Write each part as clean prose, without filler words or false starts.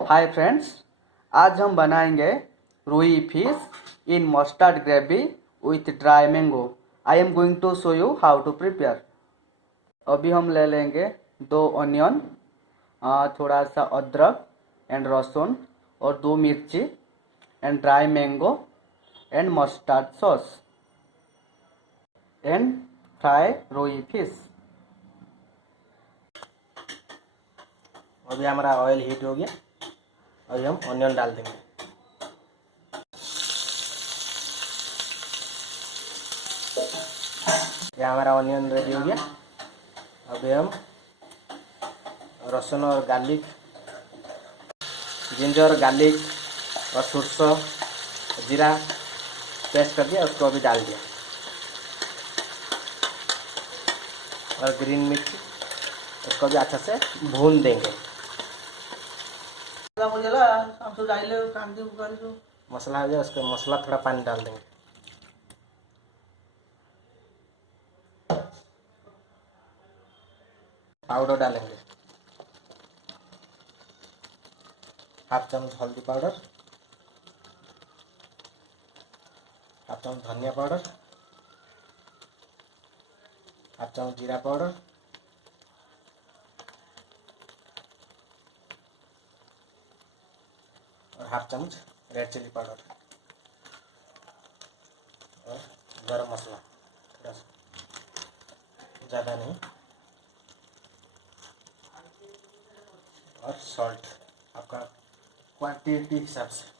Hi friends, आज हम बनाएंगे rui fish in mustard gravy with dry mango. I am going to show you how to prepare. अभी हम ले लेंगे 2 ऑनियन, थोड़ा सा अदरक एंड लहसुन और 2 मिर्ची and dry mango and mustard sauce and fry रुई फिश। अभी हमारा ऑयल हीट हो गया। अभी हम ऑनियन डाल देंगे। ये हमारा ऑनियन रेडी हो गया। अभी हम लहसुन और गार्लिक, जिंजर गार्लिक और सरसों जीरा पेस्ट कर दिया, उसको अभी डाल दिया। और ग्रीन मिर्च, उसको भी अच्छा से भून देंगे। मसाला हो जाए, उसके मसाला थोड़ा पानी डाल देंगे। पाउडर डालेंगे, हाफ चम्मच हल्दी पाउडर, हाफ चम्मच धनिया पाउडर, हाफ चम्मच जीरा पाउडर, और हाफ चम्मच रेड चिली पाउडर और गरम मसाला थोड़ा सा, ज़्यादा नहीं, और सॉल्ट आपका क्वांटिटी हिसाब से।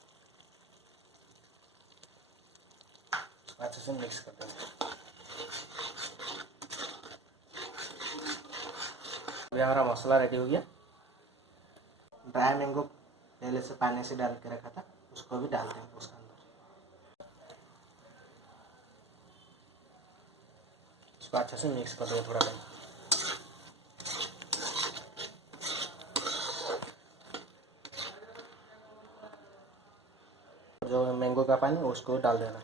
अच्छे से मिक्स कर देंगे। अभी हमारा मसाला रेडी हो गया। ड्राई मैंगो पहले से पानी से डाल के रखा था, उसको भी डाल देंगे उसके अंदर। इसको अच्छे से मिक्स कर देंगे थोड़ा टाइम। जो मैंगो का पानी उसको डाल देना।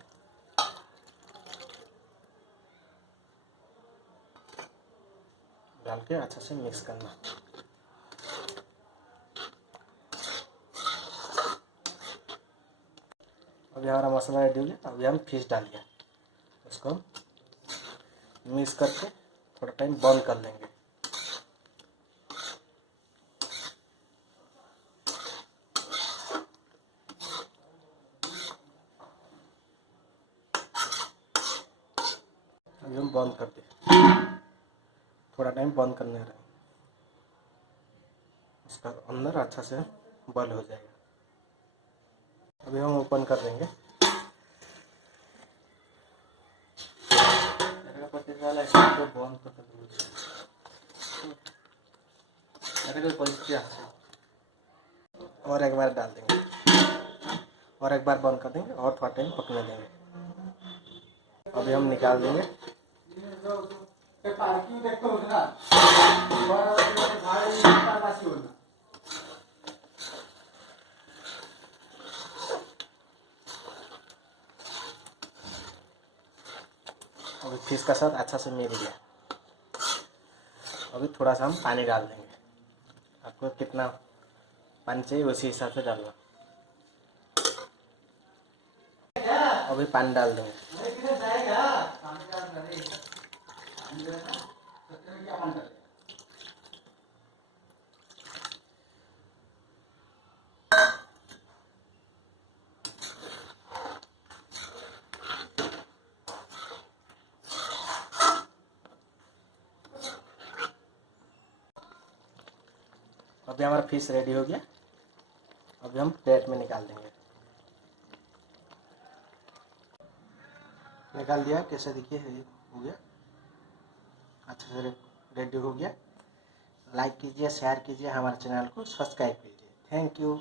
डाल के अच्छे से मिक्स करना। अभी हमारा मसाला रेडी हो गया। अभी हम फिश डाल दिया, उसको हम मिक्स करके थोड़ा टाइम बंद कर लेंगे। अभी हम बंद कर दिए, थोड़ा टाइम बंद करने रहे, उसका अंदर अच्छा से बॉयल हो जाएगा। अभी हम ओपन कर देंगे। और एक बार डाल देंगे, और एक बार बंद कर देंगे, और थोड़ा टाइम पकने देंगे। अभी हम निकाल देंगे। अभी फिश का साथ अच्छा से मिल गया। अभी थोड़ा सा हम पानी डाल देंगे। आपको कितना पानी चाहिए उसी हिसाब से डालना। अभी पानी डाल देंगे। अभी हमारा फिश रेडी हो गया। अभी हम प्लेट में निकाल देंगे। निकाल दिया, कैसे देखिए हो गया, अच्छे से रेडी हो गया। लाइक कीजिए, शेयर कीजिए, हमारे चैनल को सब्सक्राइब कीजिए। Thank you.